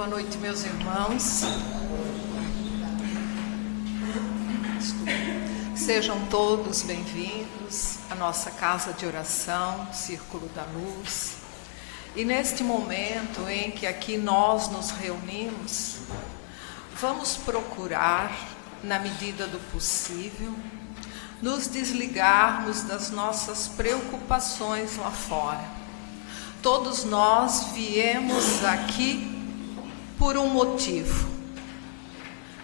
Boa noite, meus irmãos. Sejam todos bem-vindos à nossa casa de oração, Círculo da Luz. E neste momento em que aqui nós nos reunimos, vamos procurar, na medida do possível, nos desligarmos das nossas preocupações lá fora. Todos nós viemos aqui por um motivo.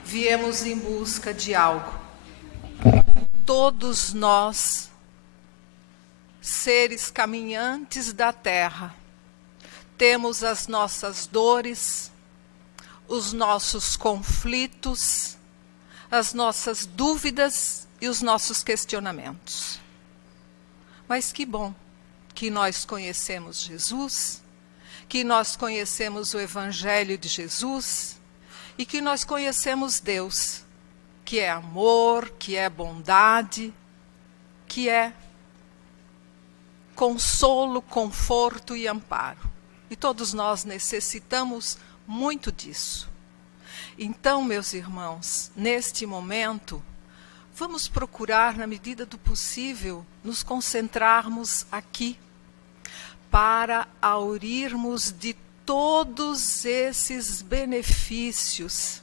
Viemos em busca de algo. Todos nós, seres caminhantes da terra, temos as nossas dores, os nossos conflitos, as nossas dúvidas e os nossos questionamentos. Mas que bom que nós conhecemos Jesus, que nós conhecemos o Evangelho de Jesus e que nós conhecemos Deus, que é amor, que é bondade, que é consolo, conforto e amparo. E todos nós necessitamos muito disso. Então, meus irmãos, neste momento, vamos procurar, na medida do possível, nos concentrarmos aqui para aurirmos de todos esses benefícios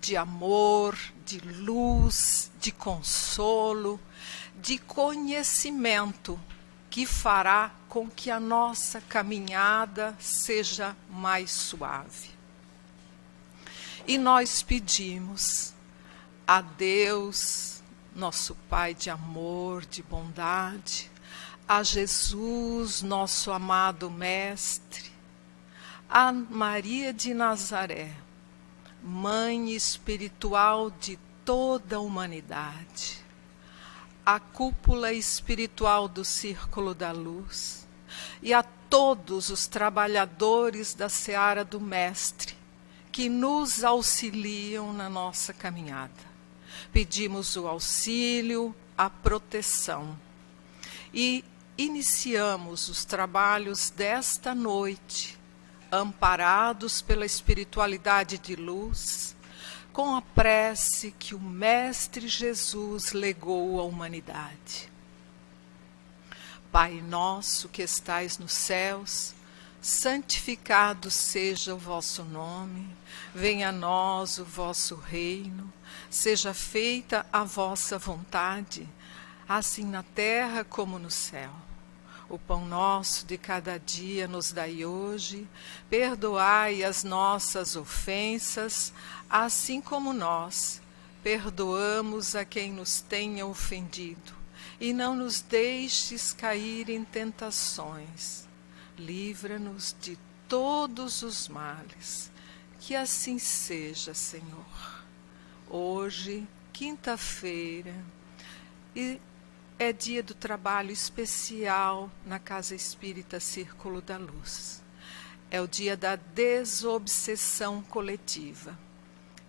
de amor, de luz, de consolo, de conhecimento que fará com que a nossa caminhada seja mais suave. E nós pedimos a Deus, nosso Pai de amor, de bondade, a Jesus, nosso amado Mestre, a Maria de Nazaré, Mãe espiritual de toda a humanidade, a cúpula espiritual do Círculo da Luz e a todos os trabalhadores da seara do Mestre que nos auxiliam na nossa caminhada. Pedimos o auxílio, a proteção e iniciamos os trabalhos desta noite, amparados pela espiritualidade de luz, com a prece que o Mestre Jesus legou à humanidade. Pai nosso que estais nos céus, santificado seja o vosso nome, venha a nós o vosso reino, seja feita a vossa vontade, assim na terra como no céu. O pão nosso de cada dia nos dai hoje, perdoai as nossas ofensas, assim como nós perdoamos a quem nos tenha ofendido. E não nos deixes cair em tentações. Livra-nos de todos os males. Que assim seja, Senhor. Hoje, quinta-feira, é dia do trabalho especial na Casa Espírita Círculo da Luz. É o dia da desobsessão coletiva,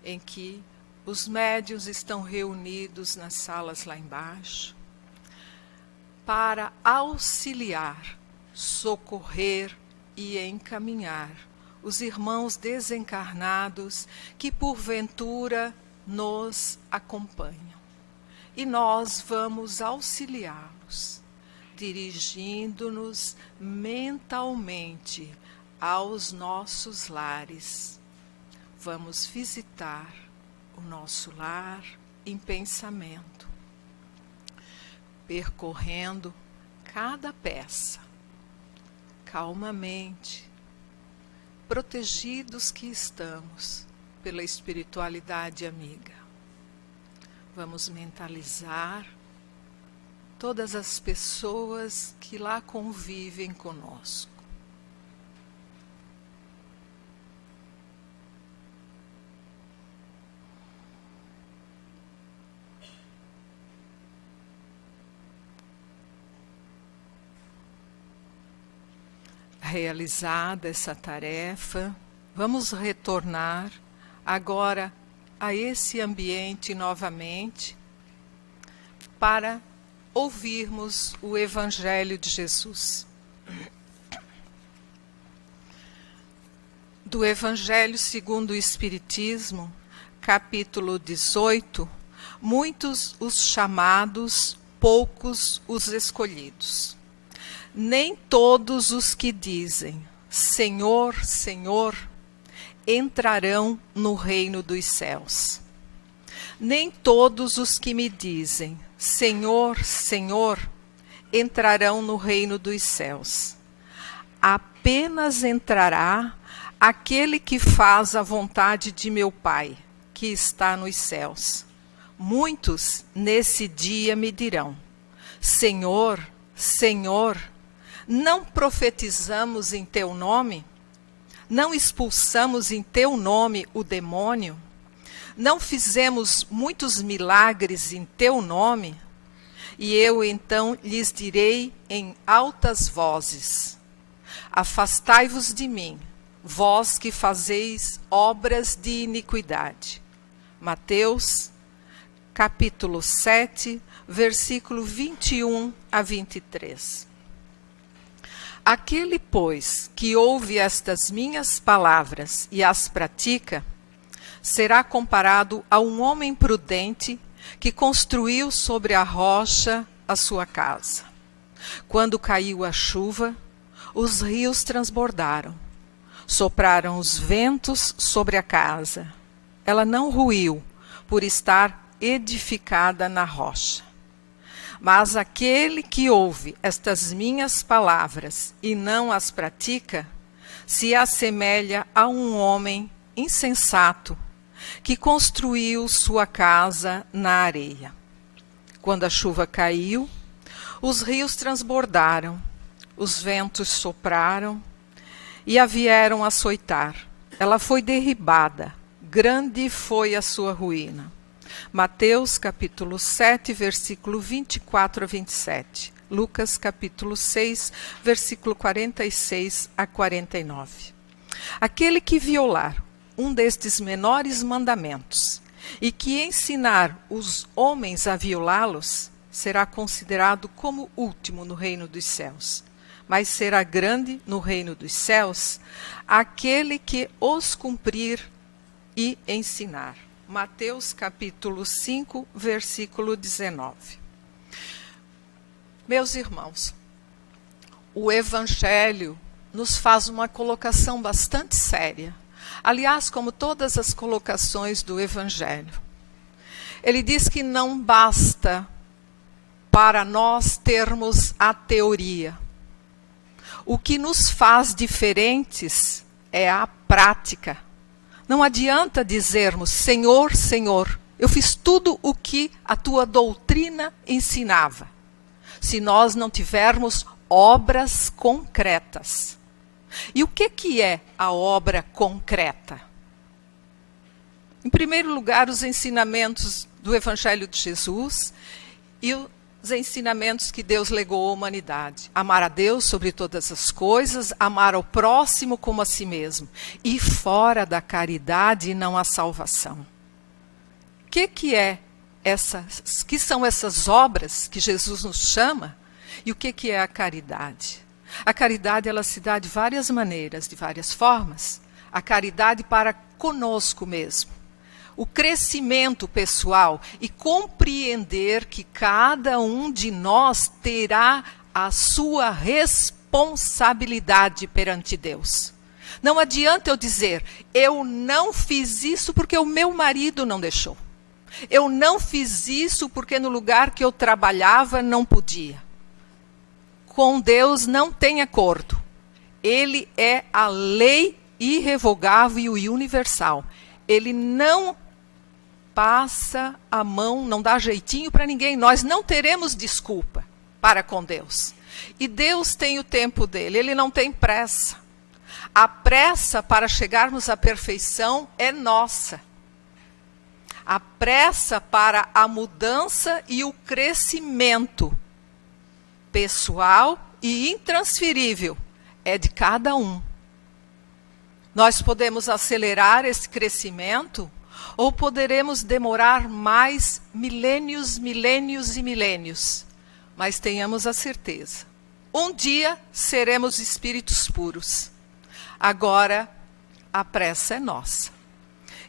em que os médiuns estão reunidos nas salas lá embaixo para auxiliar, socorrer e encaminhar os irmãos desencarnados que porventura nos acompanham. E nós vamos auxiliá-los, dirigindo-nos mentalmente aos nossos lares. Vamos visitar o nosso lar em pensamento, percorrendo cada peça, calmamente, protegidos que estamos pela espiritualidade amiga. Vamos mentalizar todas as pessoas que lá convivem conosco. Realizada essa tarefa, vamos retornar agora a esse ambiente novamente para ouvirmos o Evangelho de Jesus. do Evangelho segundo o Espiritismo, capítulo 18, muitos os chamados, poucos os escolhidos. Nem todos os que dizem, Senhor, Senhor, entrarão no reino dos céus. Nem todos os que me dizem, Senhor, Senhor, entrarão no reino dos céus. Apenas entrará aquele que faz a vontade de meu Pai, que está nos céus. Muitos nesse dia me dirão, Senhor, Senhor, não profetizamos em teu nome? Não expulsamos em teu nome o demônio? Não fizemos muitos milagres em teu nome? E eu então lhes direi em altas vozes, afastai-vos de mim, vós que fazeis obras de iniquidade. Mateus, capítulo 7, versículo 21 a 23. Aquele, pois, que ouve estas minhas palavras e as pratica, será comparado a um homem prudente que construiu sobre a rocha a sua casa. Quando caiu a chuva, os rios transbordaram, sopraram os ventos sobre a casa. Ela não ruiu, por estar edificada na rocha. Mas aquele que ouve estas minhas palavras e não as pratica, se assemelha a um homem insensato, que construiu sua casa na areia. Quando a chuva caiu, os rios transbordaram, os ventos sopraram e a vieram açoitar. Ela foi derribada, grande foi a sua ruína. Mateus capítulo 7, versículo 24 a 27. Lucas capítulo 6, versículo 46 a 49. Aquele que violar um destes menores mandamentos e que ensinar os homens a violá-los, será considerado como último no reino dos céus. Mas será grande no reino dos céus aquele que os cumprir e ensinar. Mateus capítulo 5, versículo 19. Meus irmãos, o Evangelho nos faz uma colocação bastante séria. Aliás, como todas as colocações do Evangelho. Ele diz que não basta para nós termos a teoria. O que nos faz diferentes é a prática. Não adianta dizermos, Senhor, Senhor, eu fiz tudo o que a tua doutrina ensinava, se nós não tivermos obras concretas. E o que é a obra concreta? Em primeiro lugar, os ensinamentos do Evangelho de Jesus e os ensinamentos que Deus legou à humanidade. Amar a Deus sobre todas as coisas, amar ao próximo como a si mesmo. E fora da caridade não há salvação. O que são essas obras que Jesus nos chama? E o que é a caridade? A caridade ela se dá de várias maneiras, de várias formas. A caridade para conosco mesmo. O crescimento pessoal e compreender que cada um de nós terá a sua responsabilidade perante Deus. Não adianta eu dizer, eu não fiz isso porque o meu marido não deixou. Eu não fiz isso porque no lugar que eu trabalhava não podia. Com Deus não tem acordo. Ele é a lei irrevogável e universal. Ele não passa a mão, não dá jeitinho para ninguém. Nós não teremos desculpa para com Deus. E Deus tem o tempo dele, ele não tem pressa. A pressa para chegarmos à perfeição é nossa. A pressa para a mudança e o crescimento pessoal e intransferível é de cada um. Nós podemos acelerar esse crescimento ou poderemos demorar mais milênios, milênios e milênios. Mas tenhamos a certeza, um dia seremos espíritos puros. Agora, a pressa é nossa.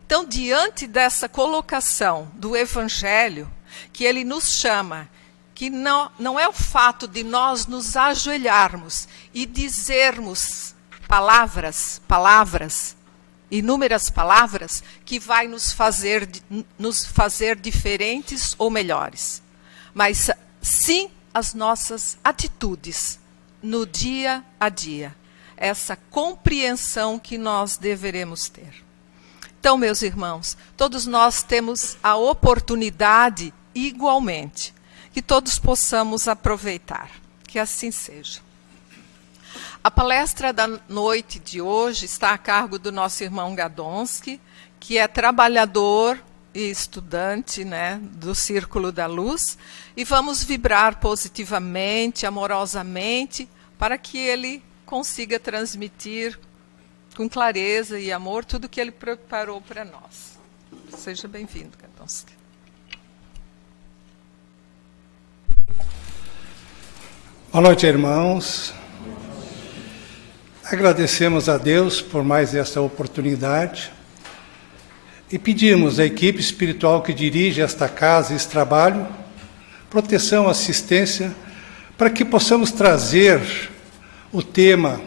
Então, diante dessa colocação do Evangelho, que ele nos chama, que não é o fato de nós nos ajoelharmos e dizermos palavras, inúmeras palavras, que vai nos fazer diferentes ou melhores, mas sim as nossas atitudes no dia a dia, essa compreensão que nós deveremos ter. Então, meus irmãos, todos nós temos a oportunidade igualmente, que todos possamos aproveitar, que assim seja. A palestra da noite de hoje está a cargo do nosso irmão Gadonsky, que é trabalhador e estudante, né, do Círculo da Luz, e vamos vibrar positivamente, amorosamente, para que ele consiga transmitir com clareza e amor tudo que ele preparou para nós. Seja bem-vindo, Gadonsky. Boa noite, irmãos. Agradecemos a Deus por mais esta oportunidade e pedimos à equipe espiritual que dirige esta casa e este trabalho proteção, assistência, para que possamos trazer o tema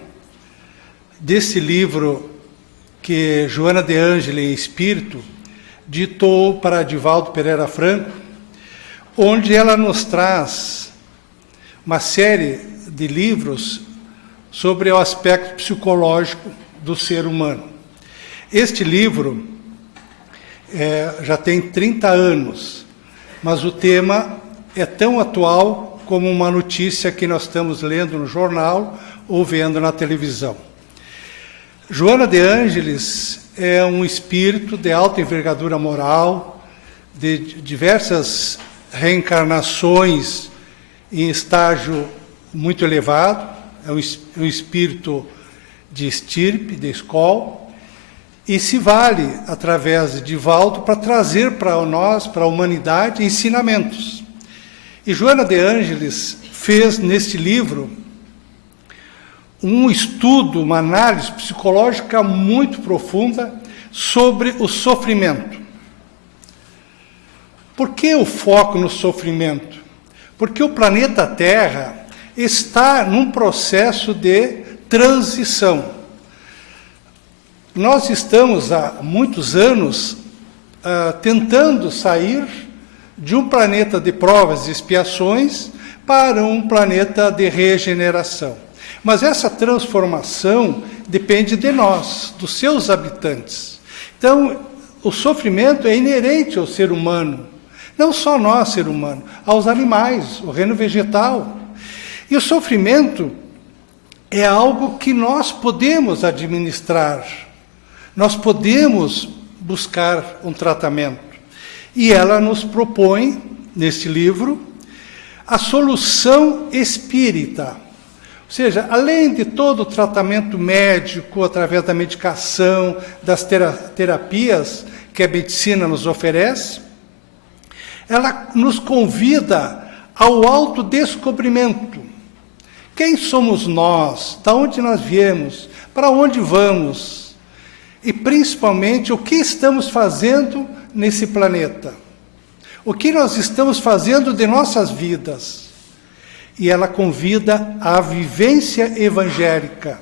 desse livro que Joana de Ângeles, em espírito, ditou para Divaldo Pereira Franco, onde ela nos traz uma série de livros sobre o aspecto psicológico do ser humano. Este livro já tem 30 anos, mas o tema é tão atual como uma notícia que nós estamos lendo no jornal ou vendo na televisão. Joana de Ângeles é um espírito de alta envergadura moral, de diversas reencarnações em estágio muito elevado, é um espírito de estirpe, de escola, e se vale, através de Divaldo, para trazer para nós, para a humanidade, ensinamentos. E Joana de Ângeles fez, neste livro, um estudo, uma análise psicológica muito profunda sobre o sofrimento. Por que o foco no sofrimento? Porque o planeta Terra está num processo de transição. Nós estamos há muitos anos tentando sair de um planeta de provas e expiações para um planeta de regeneração. Mas essa transformação depende de nós, dos seus habitantes. Então, o sofrimento é inerente ao ser humano. Não só nós, ser humano, aos animais, o reino vegetal. E o sofrimento é algo que nós podemos administrar. Nós podemos buscar um tratamento. E ela nos propõe, neste livro, a solução espírita. Ou seja, além de todo o tratamento médico, através da medicação, das terapias que a medicina nos oferece, ela nos convida ao autodescobrimento. Quem somos nós? De onde nós viemos? Para onde vamos? E, principalmente, o que estamos fazendo nesse planeta? O que nós estamos fazendo de nossas vidas? E ela convida à vivência evangélica.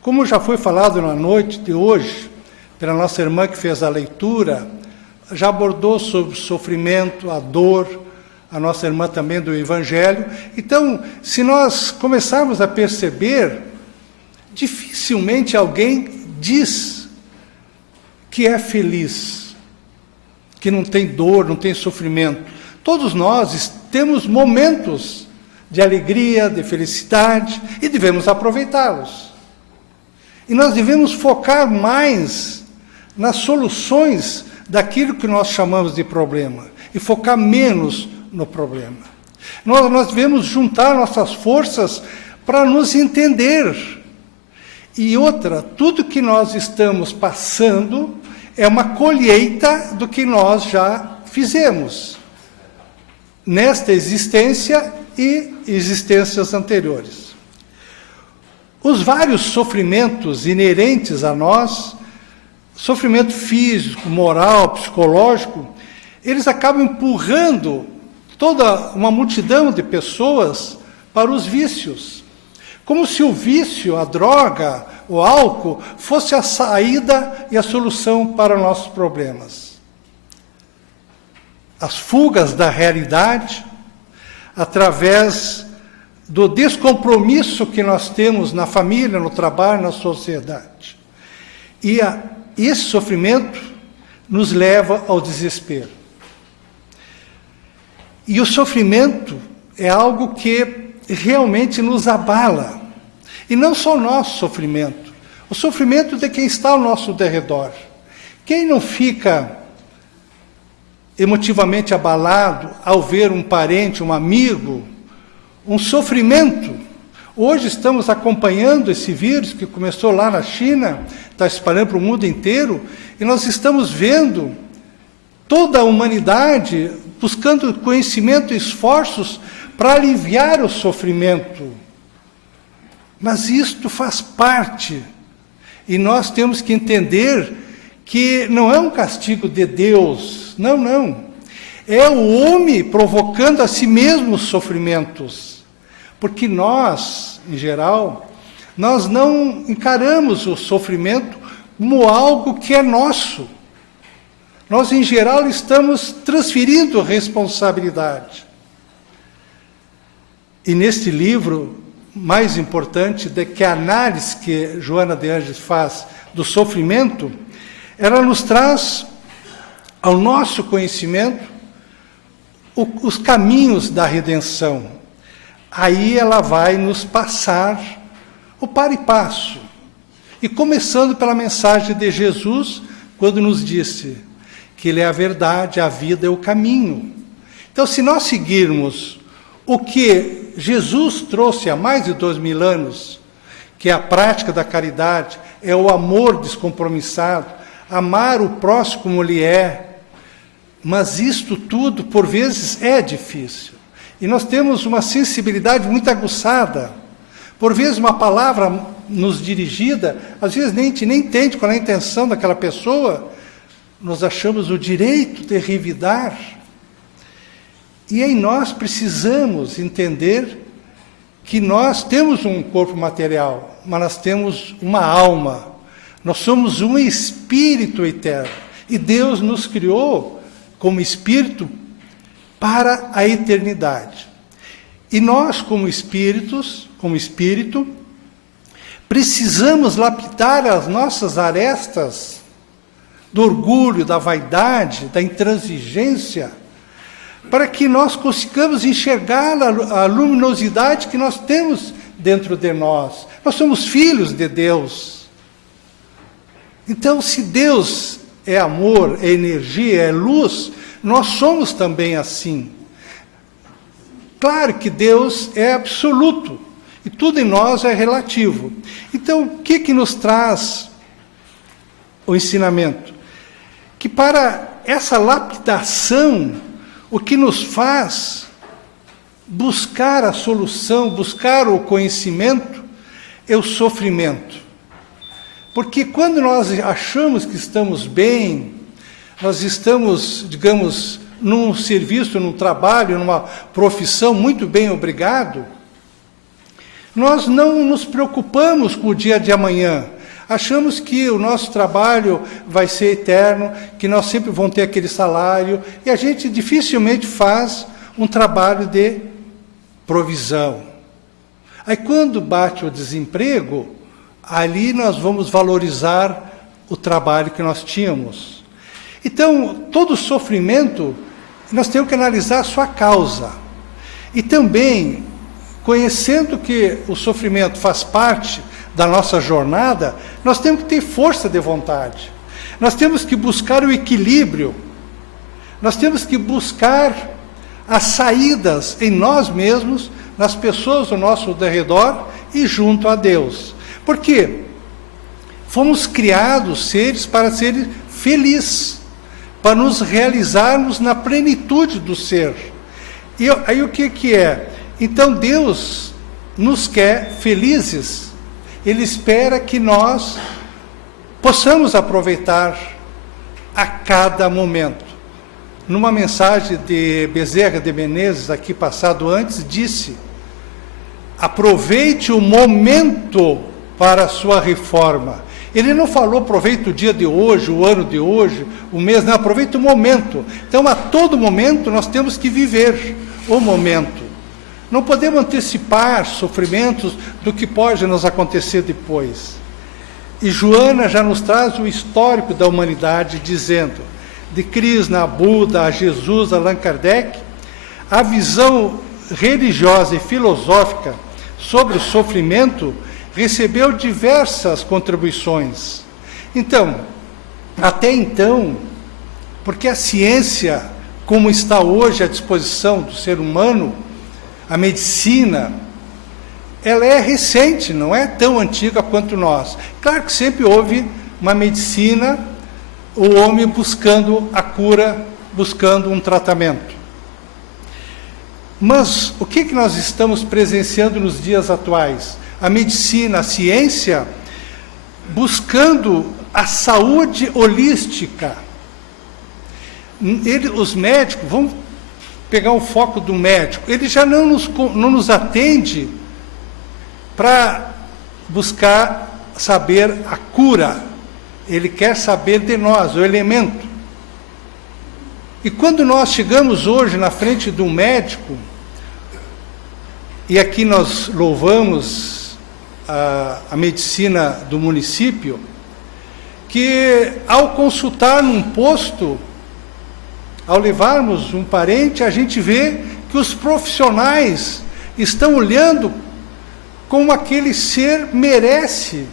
Como já foi falado na noite de hoje, pela nossa irmã que fez a leitura, já abordou sobre o sofrimento, a dor, a nossa irmã também do Evangelho. Então, se nós começarmos a perceber, dificilmente alguém diz que é feliz, que não tem dor, não tem sofrimento. Todos nós temos momentos de alegria, de felicidade, e devemos aproveitá-los. E nós devemos focar mais nas soluções daquilo que nós chamamos de problema, e focar menos no problema. Nós devemos juntar nossas forças para nos entender. E outra, tudo que nós estamos passando é uma colheita do que nós já fizemos nesta existência e existências anteriores. Os vários sofrimentos inerentes a nós sofrimento físico, moral, psicológico, eles acabam empurrando toda uma multidão de pessoas para os vícios. Como se o vício, a droga, o álcool, fosse a saída e a solução para nossos problemas. As fugas da realidade, através do descompromisso que nós temos na família, no trabalho, na sociedade. E esse sofrimento nos leva ao desespero. E o sofrimento é algo que realmente nos abala. E não só o nosso sofrimento, o sofrimento de quem está ao nosso derredor. Quem não fica emotivamente abalado ao ver um parente, um amigo, um sofrimento? Hoje estamos acompanhando esse vírus que começou lá na China, está espalhando para o mundo inteiro, e nós estamos vendo toda a humanidade buscando conhecimento e esforços para aliviar o sofrimento. Mas isto faz parte, e nós temos que entender que não é um castigo de Deus, não. É o homem provocando a si mesmo os sofrimentos. Porque nós, em geral, nós não encaramos o sofrimento como algo que é nosso. Nós, em geral, estamos transferindo responsabilidade. E neste livro, mais importante do que a análise que Joana de Ângeles faz do sofrimento, ela nos traz ao nosso conhecimento os caminhos da redenção. Aí ela vai nos passar o par e passo. E começando pela mensagem de Jesus, quando nos disse que Ele é a verdade, a vida é o caminho. Então, se nós seguirmos o que Jesus trouxe há mais de 2000 anos, que é a prática da caridade, é o amor descompromissado, amar o próximo como ele é, mas isto tudo, por vezes, é difícil. E nós temos uma sensibilidade muito aguçada. Por vezes, uma palavra nos dirigida, às vezes a gente nem entende qual é a intenção daquela pessoa, nós achamos o direito de revidar. E aí nós precisamos entender que nós temos um corpo material, mas nós temos uma alma. Nós somos um espírito eterno. E Deus nos criou como espírito para a eternidade. E nós, como espírito, precisamos lapidar as nossas arestas do orgulho, da vaidade, da intransigência, para que nós consigamos enxergar a luminosidade que nós temos dentro de nós. Nós somos filhos de Deus. Então, se Deus é amor, é energia, é luz, nós somos também assim. Claro que Deus é absoluto, e tudo em nós é relativo. Então, o que nos traz o ensinamento? Que para essa lapidação, o que nos faz buscar a solução, buscar o conhecimento, é o sofrimento. Porque quando nós achamos que estamos bem, nós estamos, digamos, num serviço, num trabalho, numa profissão muito bem, obrigado, nós não nos preocupamos com o dia de amanhã. Achamos que o nosso trabalho vai ser eterno, que nós sempre vamos ter aquele salário, e a gente dificilmente faz um trabalho de provisão. Aí quando bate o desemprego, ali nós vamos valorizar o trabalho que nós tínhamos. Então, todo sofrimento, nós temos que analisar a sua causa. E também, conhecendo que o sofrimento faz parte da nossa jornada, nós temos que ter força de vontade. Nós temos que buscar o equilíbrio. Nós temos que buscar as saídas em nós mesmos, nas pessoas ao nosso derredor e junto a Deus. Por quê? Fomos criados seres para serem felizes, para nos realizarmos na plenitude do ser. E aí o que é? Então Deus nos quer felizes. Ele espera que nós possamos aproveitar a cada momento. Numa mensagem de Bezerra de Menezes, aqui passado antes, disse: aproveite o momento para a sua reforma. Ele não falou aproveite o dia de hoje, o ano de hoje, o mês, não, aproveite o momento. Então, a todo momento, nós temos que viver o momento. Não podemos antecipar sofrimentos do que pode nos acontecer depois. E Joana já nos traz o histórico da humanidade, dizendo, de Krishna, a Buda, a Jesus, a Allan Kardec, a visão religiosa e filosófica sobre o sofrimento recebeu diversas contribuições. Então, até então, porque a ciência, como está hoje à disposição do ser humano, a medicina, ela é recente, não é tão antiga quanto nós. Claro que sempre houve uma medicina, o homem buscando a cura, buscando um tratamento. Mas o que nós estamos presenciando nos dias atuais? A medicina, a ciência, buscando a saúde holística. Os médicos, vamos pegar o foco do médico, ele já não nos atende para buscar saber a cura. Ele quer saber de nós, o elemento. E quando nós chegamos hoje na frente de um médico, e aqui nós louvamos a medicina do município, que ao consultar num posto, ao levarmos um parente, a gente vê que os profissionais estão olhando como aquele ser merece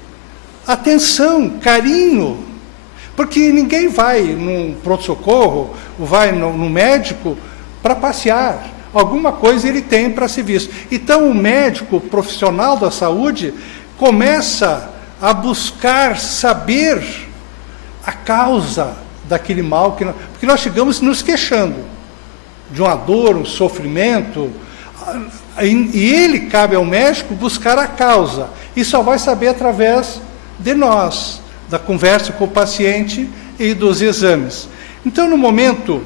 atenção, carinho, porque ninguém vai num pronto-socorro, ou vai no médico para passear. Alguma coisa ele tem para ser visto. Então, o médico profissional da saúde começa a buscar saber a causa daquele mal, porque nós chegamos nos queixando de uma dor, um sofrimento, e ele, cabe ao médico buscar a causa, e só vai saber através de nós, da conversa com o paciente e dos exames. Então, no momento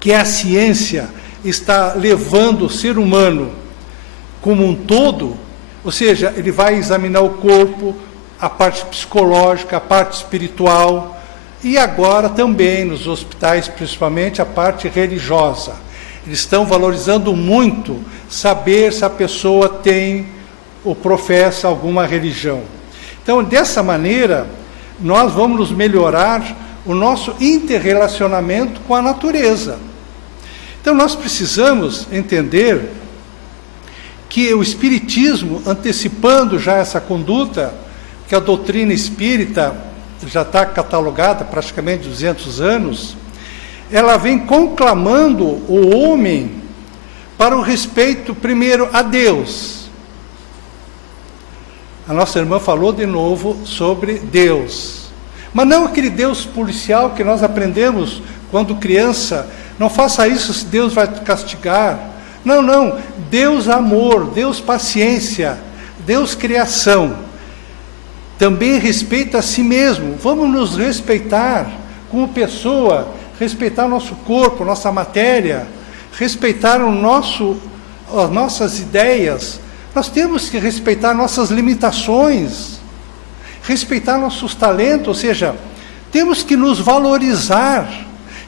que a ciência está levando o ser humano como um todo, ou seja, ele vai examinar o corpo, a parte psicológica, a parte espiritual, e agora também nos hospitais, principalmente a parte religiosa. Eles estão valorizando muito saber se a pessoa tem ou professa alguma religião. Então, dessa maneira, nós vamos melhorar o nosso interrelacionamento com a natureza. Então, nós precisamos entender que o Espiritismo, antecipando já essa conduta, que a doutrina espírita já está catalogada praticamente 200 anos, ela vem conclamando o homem para o respeito, primeiro, a Deus. A nossa irmã falou de novo sobre Deus. Mas não aquele Deus policial que nós aprendemos quando criança. Não faça isso, Deus vai te castigar. Não, não. Deus amor, Deus paciência, Deus criação. Também respeita a si mesmo. Vamos nos respeitar como pessoa, respeitar nosso corpo, nossa matéria, respeitar as nossas ideias. Nós temos que respeitar nossas limitações, respeitar nossos talentos, ou seja, temos que nos valorizar.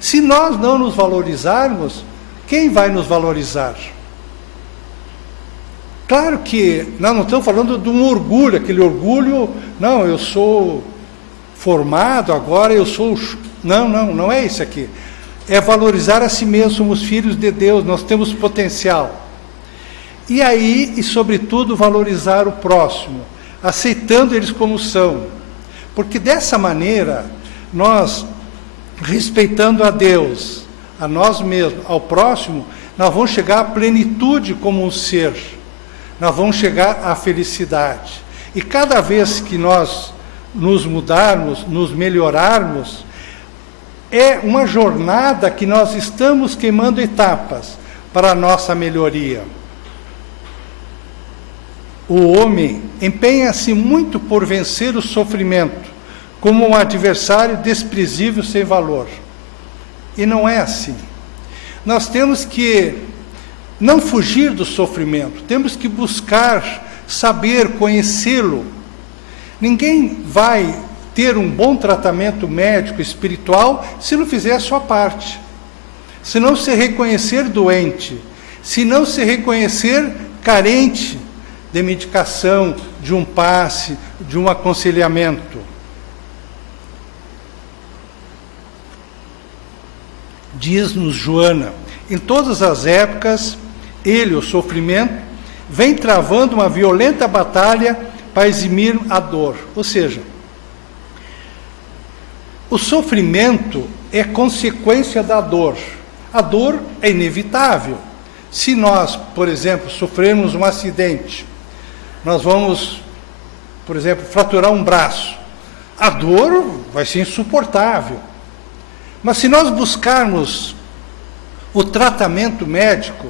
Se nós não nos valorizarmos, quem vai nos valorizar? Claro que nós não estamos falando de um orgulho, aquele orgulho, não, eu sou formado, agora eu sou... Não é isso aqui. É valorizar a si mesmo, somos filhos de Deus, nós temos potencial. E aí, e sobretudo, valorizar o próximo, aceitando eles como são. Porque dessa maneira, nós, respeitando a Deus, a nós mesmos, ao próximo, nós vamos chegar à plenitude como um ser. Nós vamos chegar à felicidade. E cada vez que nós nos mudarmos, nos melhorarmos, é uma jornada que nós estamos queimando etapas para a nossa melhoria. O homem empenha-se muito por vencer o sofrimento, como um adversário desprezível sem valor. E não é assim. Nós temos que não fugir do sofrimento, temos que buscar saber, conhecê-lo. Ninguém vai ter um bom tratamento médico, espiritual, se não fizer a sua parte. Se não se reconhecer doente, se não se reconhecer carente de medicação, de um passe, de um aconselhamento. Diz-nos Joana, em todas as épocas, ele, o sofrimento, vem travando uma violenta batalha para eximir a dor. Ou seja, o sofrimento é consequência da dor. A dor é inevitável. Se nós, por exemplo, sofrermos um acidente, nós vamos, por exemplo, fraturar um braço, a dor vai ser insuportável. Mas se nós buscarmos o tratamento médico,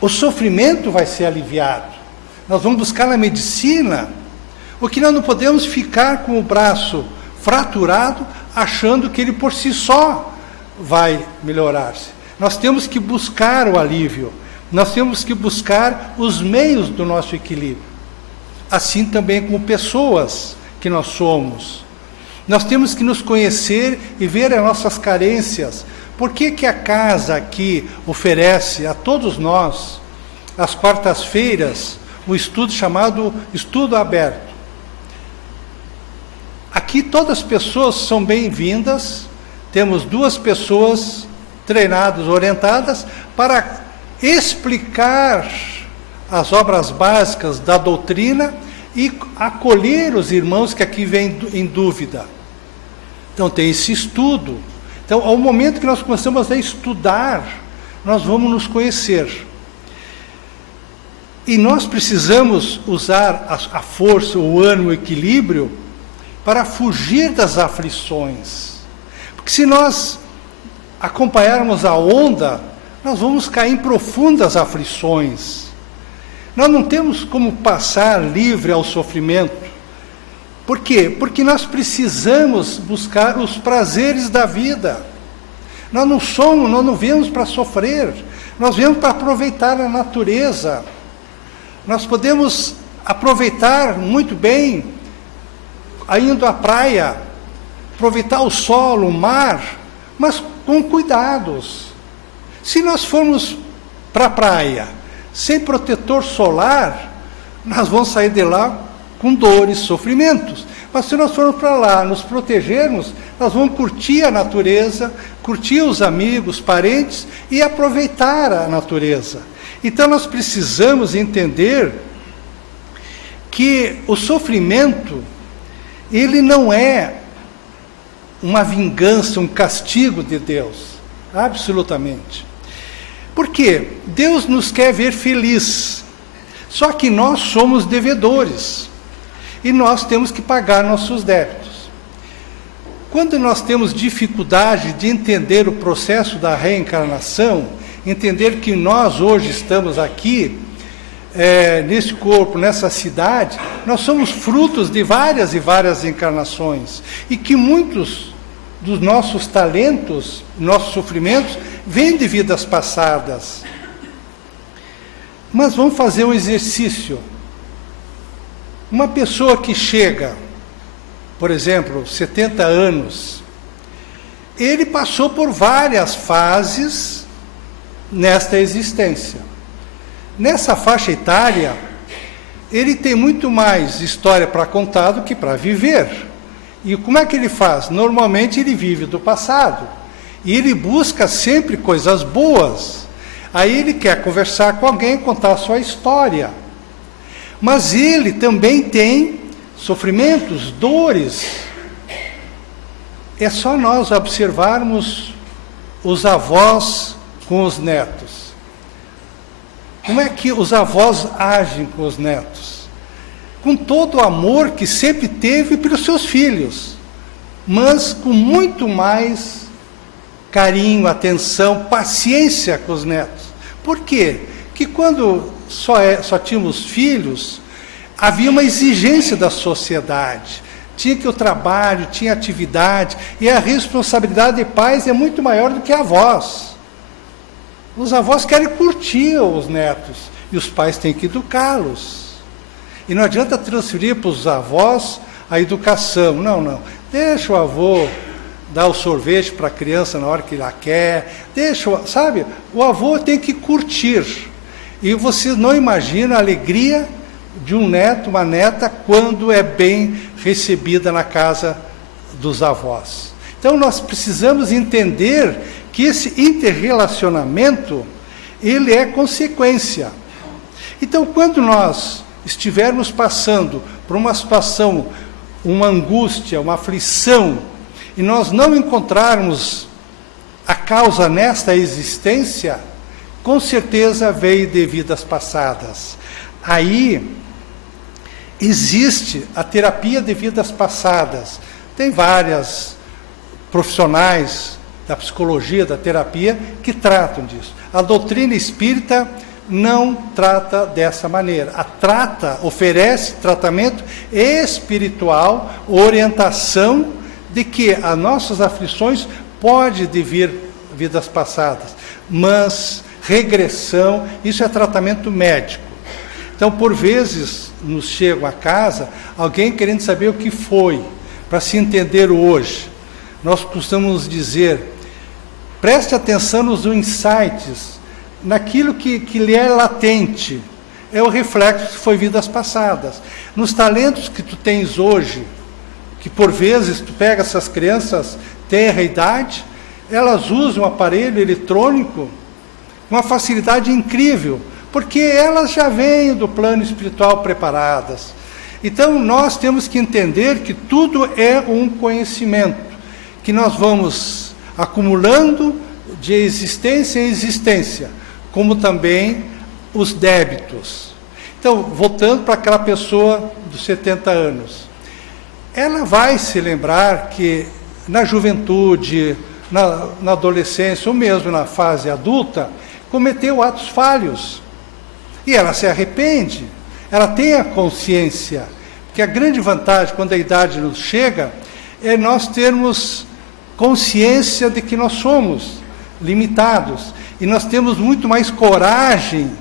o sofrimento vai ser aliviado. Nós vamos buscar na medicina, porque nós não podemos ficar com o braço fraturado, achando que ele por si só vai melhorar-se. Nós temos que buscar o alívio, nós temos que buscar os meios do nosso equilíbrio. Assim também com pessoas que nós somos. Nós temos que nos conhecer e ver as nossas carências. Por que a casa aqui oferece a todos nós, às quartas-feiras, um estudo chamado Estudo Aberto? Aqui todas as pessoas são bem-vindas, temos 2 pessoas treinadas, orientadas, para explicar as obras básicas da doutrina e acolher os irmãos que aqui vêm em dúvida. Então tem esse estudo. Então, ao momento que nós começamos a estudar, nós vamos nos conhecer. E nós precisamos usar a força, o ânimo, o equilíbrio, para fugir das aflições. Porque se nós acompanharmos a onda, nós vamos cair em profundas aflições. Nós não temos como passar livre ao sofrimento. Por quê? Porque nós precisamos buscar os prazeres da vida. Nós não viemos para sofrer, nós viemos para aproveitar a natureza. Nós podemos aproveitar muito bem, indo à praia, aproveitar o solo, o mar, mas com cuidados. Se nós formos para a praia sem protetor solar, nós vamos sair de lá com dores, sofrimentos. Mas se nós formos para lá, nos protegermos, nós vamos curtir a natureza, curtir os amigos, parentes e aproveitar a natureza. Então nós precisamos entender que o sofrimento, ele não é uma vingança, um castigo de Deus, absolutamente. Por quê? Deus nos quer ver feliz, só que nós somos devedores, e nós temos que pagar nossos débitos. Quando nós temos dificuldade de entender o processo da reencarnação, entender que nós hoje estamos aqui, nesse corpo, nessa cidade, nós somos frutos de várias e várias encarnações, e que muitos dos nossos talentos, nossos sofrimentos, vêm de vidas passadas. Mas vamos fazer um exercício. Uma pessoa que chega, por exemplo, 70 anos, ele passou por várias fases nesta existência. Nessa faixa etária, ele tem muito mais história para contar do que para viver. E como é que ele faz? Normalmente ele vive do passado. E ele busca sempre coisas boas. Aí ele quer conversar com alguém, contar a sua história. Mas ele também tem sofrimentos, dores. É só nós observarmos os avós com os netos. Como é que os avós agem com os netos? Com todo o amor que sempre teve pelos seus filhos, mas com muito mais carinho, atenção, paciência com os netos. Por quê? Porque quando só tínhamos filhos, havia uma exigência da sociedade. tinha que o trabalho, tinha atividade, e a responsabilidade de pais é muito maior do que avós. Os avós querem curtir os netos, e os pais têm que educá-los. E não adianta transferir para os avós a educação. Não. Deixa o avô dar o sorvete para a criança na hora que ela quer. Sabe? O avô tem que curtir. E você não imagina a alegria de um neto, uma neta, quando é bem recebida na casa dos avós. Então nós precisamos entender que esse interrelacionamento, ele é consequência. Então quando nós estivermos passando por uma situação, uma angústia, uma aflição, e nós não encontrarmos a causa nesta existência, com certeza veio de vidas passadas. Aí existe a terapia de vidas passadas. Tem várias profissionais da psicologia, da terapia, que tratam disso. A doutrina espírita não trata dessa maneira. Oferece tratamento espiritual, orientação de que as nossas aflições podem vir vidas passadas, mas regressão, isso é tratamento médico. Então, por vezes, nos chega a casa alguém querendo saber o que foi, para se entender o hoje. Nós costumamos dizer, preste atenção nos insights, naquilo que lhe é latente, é o reflexo que foi vidas passadas. Nos talentos que tu tens hoje, que por vezes tu pega essas crianças, tenra idade, elas usam um aparelho eletrônico com uma facilidade incrível, porque elas já vêm do plano espiritual preparadas. Então nós temos que entender que tudo é um conhecimento, que nós vamos acumulando de existência em existência, como também os débitos. Então, voltando para aquela pessoa dos 70 anos, ela vai se lembrar que na juventude, na adolescência, ou mesmo na fase adulta, cometeu atos falhos. E ela se arrepende, ela tem a consciência. Porque a grande vantagem, quando a idade nos chega, é nós termos consciência de que nós somos limitados. E nós temos muito mais coragem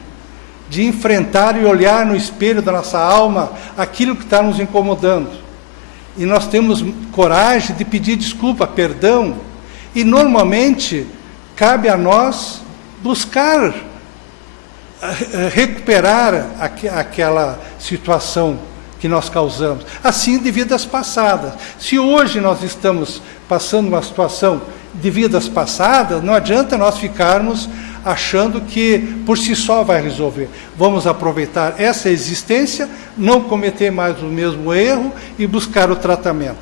de enfrentar e olhar no espelho da nossa alma aquilo que está nos incomodando. E nós temos coragem de pedir desculpa, perdão. E normalmente cabe a nós buscar recuperar aquela situação que nós causamos, assim de vidas passadas. Se hoje nós estamos passando uma situação de vidas passadas, não adianta nós ficarmos achando que por si só vai resolver. Vamos aproveitar essa existência, não cometer mais o mesmo erro e buscar o tratamento.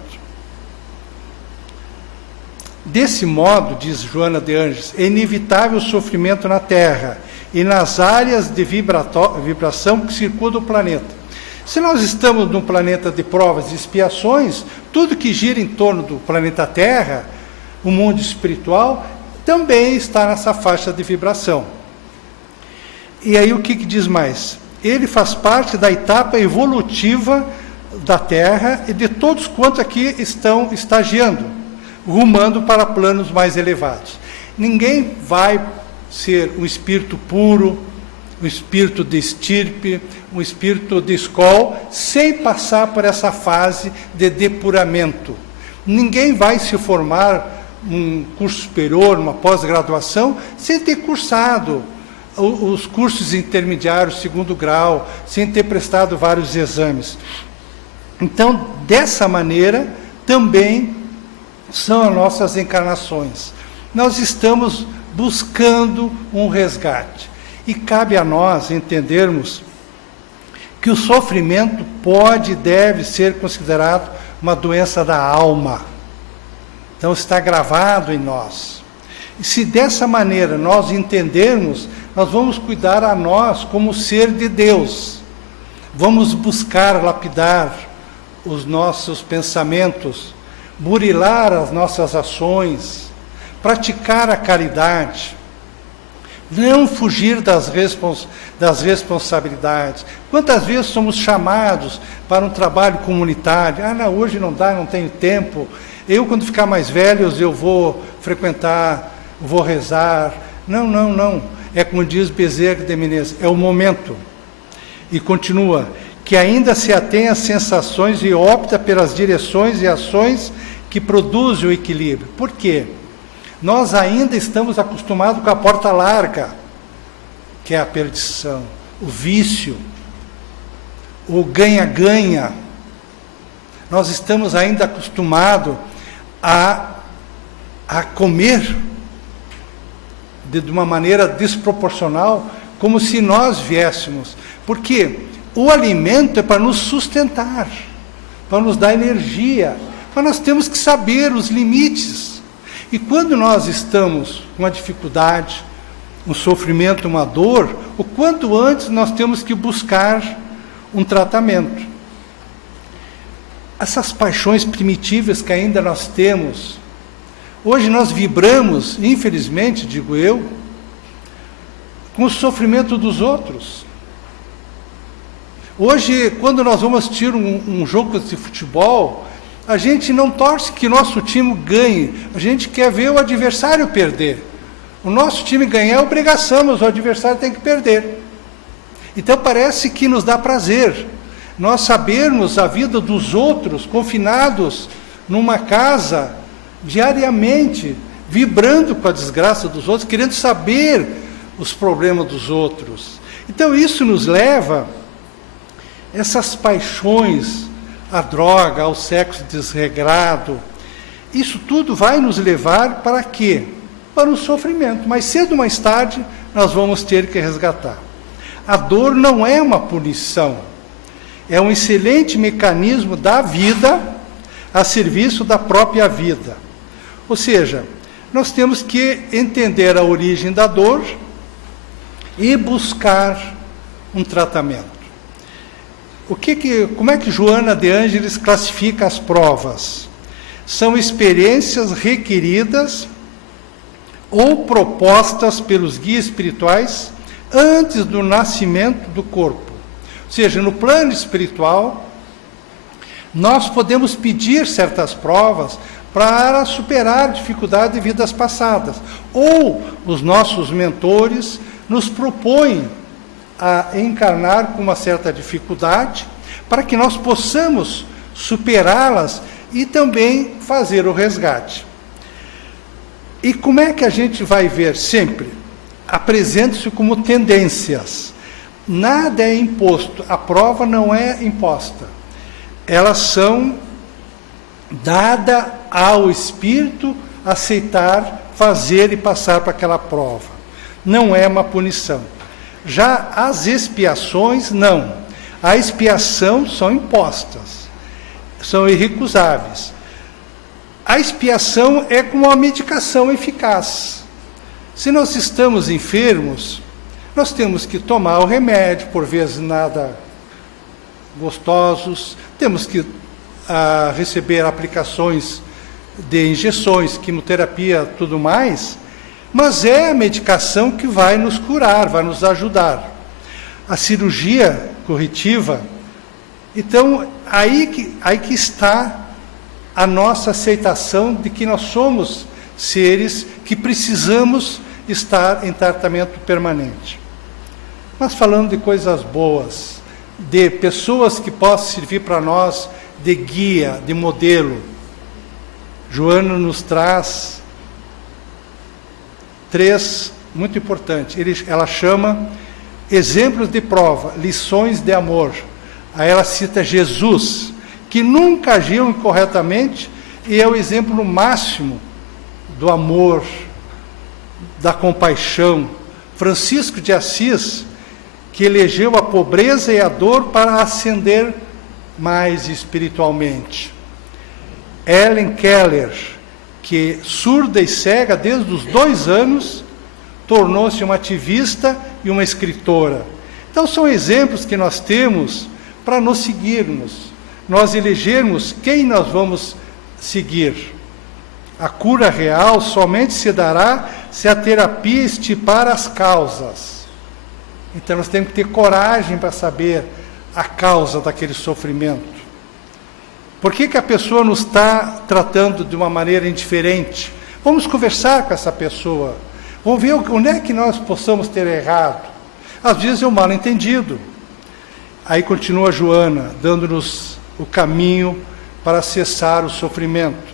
Desse modo, diz Joana de Ângeles, é inevitável o sofrimento na Terra e nas áreas de vibração que circundam o planeta. Se nós estamos num planeta de provas e expiações, tudo que gira em torno do planeta Terra, o mundo espiritual, também está nessa faixa de vibração. E aí o que diz mais? Ele faz parte da etapa evolutiva da Terra e de todos quantos aqui estão estagiando, rumando para planos mais elevados. Ninguém vai ser um espírito puro, um espírito de estirpe, um espírito de escola, sem passar por essa fase de depuramento. Ninguém vai se formar um curso superior, uma pós-graduação, sem ter cursado os cursos intermediários, segundo grau, sem ter prestado vários exames. Então, dessa maneira, também são as nossas encarnações. Nós estamos buscando um resgate. E cabe a nós entendermos que o sofrimento pode e deve ser considerado uma doença da alma. Então está gravado em nós. E se dessa maneira nós entendermos, nós vamos cuidar a nós como ser de Deus. Vamos buscar lapidar os nossos pensamentos, burilar as nossas ações, praticar a caridade, Não fugir das responsabilidades. Quantas vezes somos chamados para um trabalho comunitário? Ah, não, hoje não dá, não tenho tempo. Eu, quando ficar mais velho, eu vou frequentar, vou rezar. Não, não, não. É como diz Bezerra de Menezes, é o momento. E continua, que ainda se atém às sensações e opta pelas direções e ações que produzem o equilíbrio. Por quê? Nós ainda estamos acostumados com a porta larga, que é a perdição, o vício, o ganha-ganha. Nós estamos ainda acostumados a comer de uma maneira desproporcional, como se nós viéssemos. Porque o alimento é para nos sustentar, para nos dar energia, mas nós temos que saber os limites. E quando nós estamos com uma dificuldade, um sofrimento, uma dor, o quanto antes nós temos que buscar um tratamento. Essas paixões primitivas que ainda nós temos, hoje nós vibramos, infelizmente, digo eu, com o sofrimento dos outros. Hoje, quando nós vamos assistir um jogo de futebol, a gente não torce que nosso time ganhe, a gente quer ver o adversário perder. O nosso time ganhar é obrigação, mas o adversário tem que perder. Então parece que nos dá prazer nós sabermos a vida dos outros, confinados numa casa, diariamente, vibrando com a desgraça dos outros, querendo saber os problemas dos outros. Então isso nos leva, essas paixões, a droga, ao sexo desregrado, isso tudo vai nos levar para quê? Para o sofrimento. Mais cedo ou mais tarde, nós vamos ter que resgatar. A dor não é uma punição, é um excelente mecanismo da vida a serviço da própria vida. Ou seja, nós temos que entender a origem da dor e buscar um tratamento. Como é que Joana de Ângeles classifica as provas? São experiências requeridas ou propostas pelos guias espirituais antes do nascimento do corpo. Ou seja, no plano espiritual, nós podemos pedir certas provas para superar dificuldades de vidas passadas. Ou os nossos mentores nos propõem a encarnar com uma certa dificuldade, para que nós possamos superá-las e também fazer o resgate. E como é que a gente vai ver sempre? Apresenta-se como tendências. Nada é imposto, a prova não é imposta. Elas são dadas ao espírito aceitar, fazer e passar para aquela prova. Não é uma punição. Já as expiações, não. A expiação são impostas, são irrecusáveis. A expiação é como uma medicação eficaz. Se nós estamos enfermos, nós temos que tomar o remédio, por vezes nada gostosos, temos que receber aplicações de injeções, quimioterapia, tudo mais, mas é a medicação que vai nos curar, vai nos ajudar. A cirurgia corretiva, então, aí que está a nossa aceitação de que nós somos seres que precisamos estar em tratamento permanente. Mas falando de coisas boas, de pessoas que possam servir para nós de guia, de modelo, Joana nos traz 3 muito importantes. Ela chama exemplos de prova, lições de amor. Aí ela cita Jesus, que nunca agiu incorretamente e é o exemplo máximo do amor, da compaixão. Francisco de Assis, que elegeu a pobreza e a dor para ascender mais espiritualmente. Helen Keller, que surda e cega desde os 2 anos, tornou-se uma ativista e uma escritora. Então são exemplos que nós temos para nos seguirmos, nós elegermos quem nós vamos seguir. A cura real somente se dará se a terapia estipar as causas. Então nós temos que ter coragem para saber a causa daquele sofrimento. Por que a pessoa nos está tratando de uma maneira indiferente? Vamos conversar com essa pessoa. Vamos ver onde é que nós possamos ter errado. Às vezes é um mal entendido. Aí continua Joana, dando-nos o caminho para cessar o sofrimento.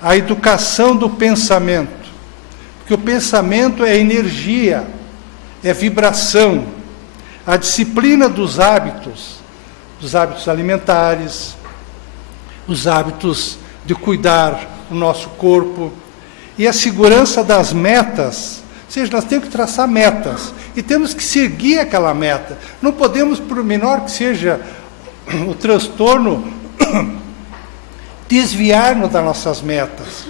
A educação do pensamento. Porque o pensamento é energia, é vibração. A disciplina dos hábitos alimentares, os hábitos de cuidar do nosso corpo, e a segurança das metas. Ou seja, nós temos que traçar metas, e temos que seguir aquela meta. Não podemos, por menor que seja o transtorno, desviar-nos das nossas metas.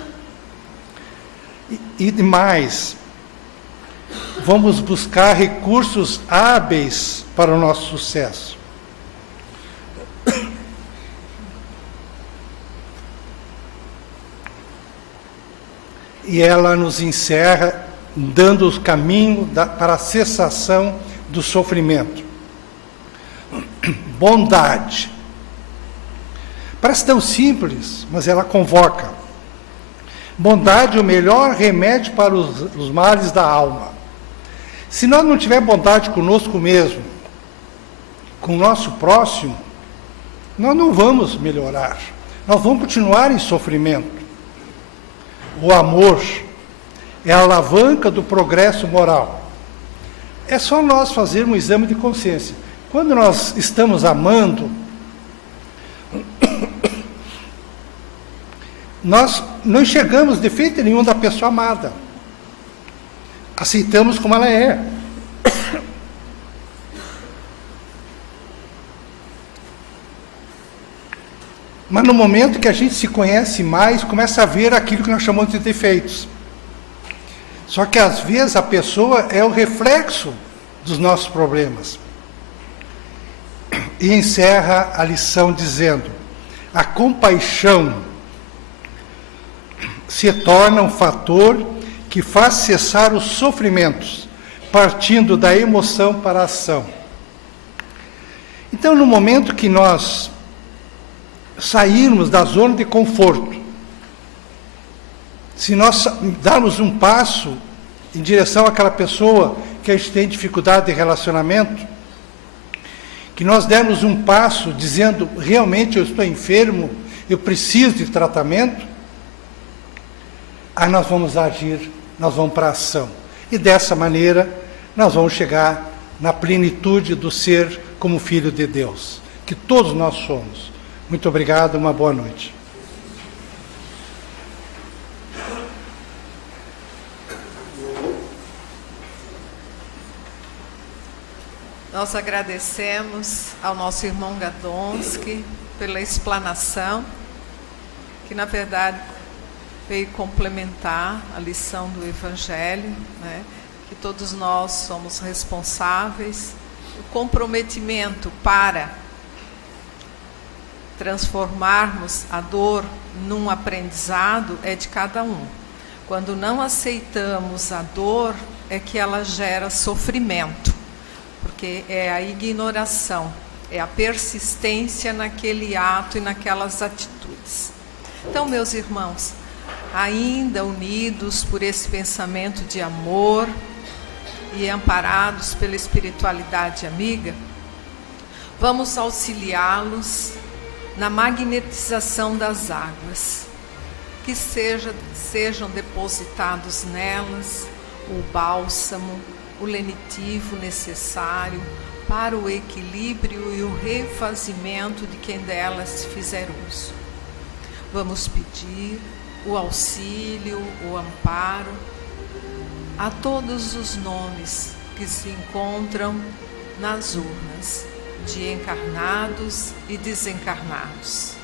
E mais, vamos buscar recursos hábeis para o nosso sucesso. E ela nos encerra dando o caminho para a cessação do sofrimento. Bondade. Parece tão simples, mas ela convoca. Bondade é o melhor remédio para os males da alma. Se nós não tivermos bondade conosco mesmo, com o nosso próximo, nós não vamos melhorar. Nós vamos continuar em sofrimento. O amor é a alavanca do progresso moral. É só nós fazermos um exame de consciência. Quando nós estamos amando, nós não enxergamos defeito nenhum da pessoa amada. Aceitamos como ela é. Mas no momento que a gente se conhece mais, começa a ver aquilo que nós chamamos de defeitos. Só que às vezes a pessoa é o reflexo dos nossos problemas. E encerra a lição dizendo: a compaixão se torna um fator que faz cessar os sofrimentos, partindo da emoção para a ação. Então, no momento que nós sairmos da zona de conforto, se nós darmos um passo em direção àquela pessoa que a gente tem dificuldade de relacionamento, que nós dermos um passo dizendo, realmente eu estou enfermo, eu preciso de tratamento, aí nós vamos agir, nós vamos para a ação. E dessa maneira, nós vamos chegar na plenitude do ser como filho de Deus, que todos nós somos. Muito obrigado, uma boa noite. Nós agradecemos ao nosso irmão Gadonsky pela explanação, que na verdade veio complementar a lição do Evangelho, né? Que todos nós somos responsáveis. O comprometimento para transformarmos a dor num aprendizado é de cada um. Quando não aceitamos a dor, é que ela gera sofrimento, porque é a ignoração, é a persistência naquele ato e naquelas atitudes. Então, meus irmãos, ainda unidos por esse pensamento de amor e amparados pela espiritualidade amiga, vamos auxiliá-los na magnetização das águas, que sejam depositados nelas o bálsamo, o lenitivo necessário para o equilíbrio e o refazimento de quem delas fizer uso. Vamos pedir o auxílio, o amparo a todos os nomes que se encontram nas urnas, de encarnados e desencarnados.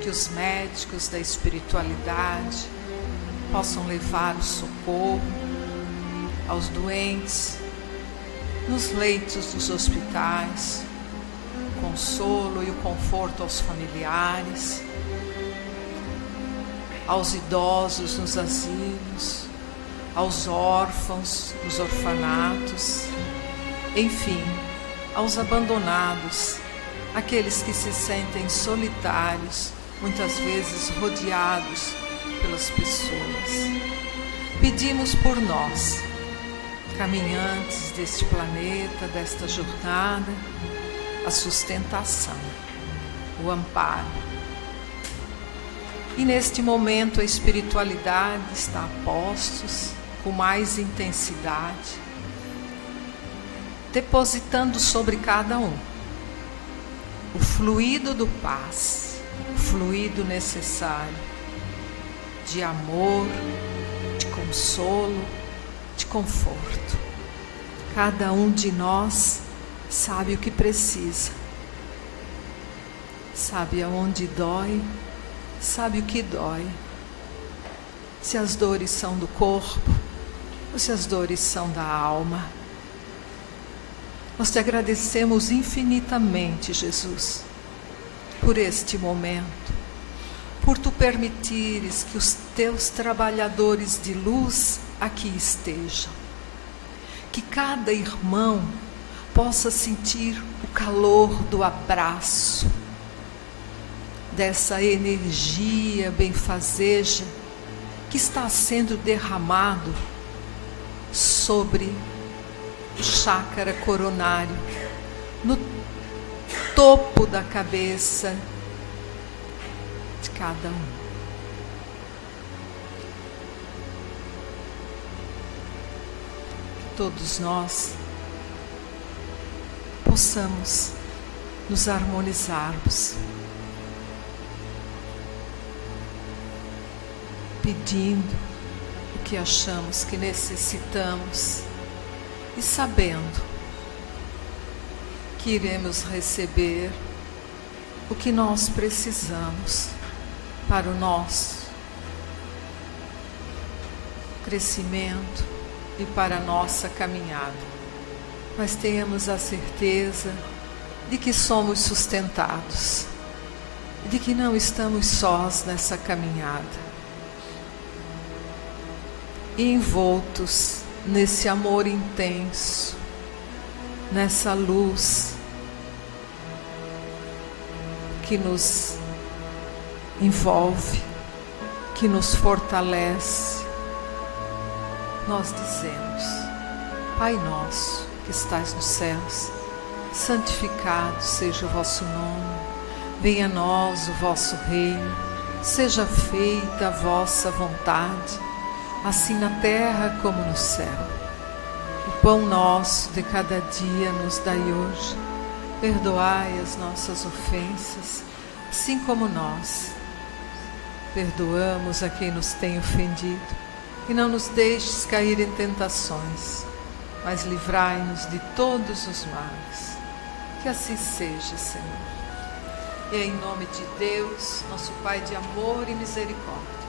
Que os médicos da espiritualidade possam levar o socorro aos doentes, nos leitos dos hospitais, o consolo e o conforto aos familiares, aos idosos nos asilos, aos órfãos, os orfanatos, enfim, aos abandonados, aqueles que se sentem solitários, muitas vezes rodeados pelas pessoas. Pedimos por nós, caminhantes deste planeta, desta jornada, a sustentação, o amparo. E neste momento a espiritualidade está a postos, com mais intensidade, depositando sobre cada um o fluido do paz, o fluido necessário de amor, de consolo, de conforto. Cada um de nós sabe o que precisa, sabe aonde dói, sabe o que dói, se as dores são do corpo ou se as dores são da alma. Nós te agradecemos infinitamente, Jesus, por este momento, por tu permitires que os teus trabalhadores de luz aqui estejam. Que cada irmão possa sentir o calor do abraço, dessa energia benfazeja que está sendo derramado sobre o chácara coronário, no topo da cabeça de cada um. Que todos nós possamos nos harmonizarmos, pedindo o que achamos que necessitamos e sabendo que iremos receber o que nós precisamos para o nosso crescimento e para a nossa caminhada. Mas tenhamos a certeza de que somos sustentados, de que não estamos sós nessa caminhada, envoltos nesse amor intenso, nessa luz que nos envolve, que nos fortalece. Nós dizemos: Pai nosso que estais nos céus, santificado seja o vosso nome, venha a nós o vosso reino, seja feita a vossa vontade, assim na terra como no céu. O pão nosso de cada dia nos dai hoje. Perdoai as nossas ofensas, assim como nós perdoamos a quem nos tem ofendido. E não nos deixes cair em tentações, mas livrai-nos de todos os males. Que assim seja, Senhor. E é em nome de Deus, nosso Pai de amor e misericórdia,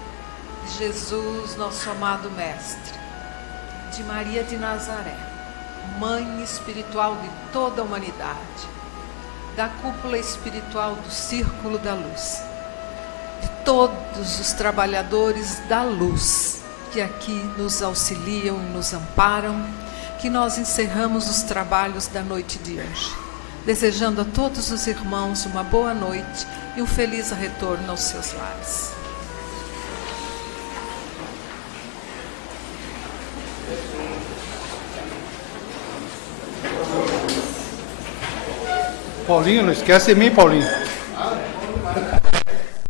de Jesus, nosso amado Mestre, de Maria de Nazaré, Mãe espiritual de toda a humanidade, da cúpula espiritual do Círculo da Luz, de todos os trabalhadores da luz que aqui nos auxiliam e nos amparam, que nós encerramos os trabalhos da noite de hoje, desejando a todos os irmãos uma boa noite e um feliz retorno aos seus lares. Paulinho, não esquece de mim, Paulinho.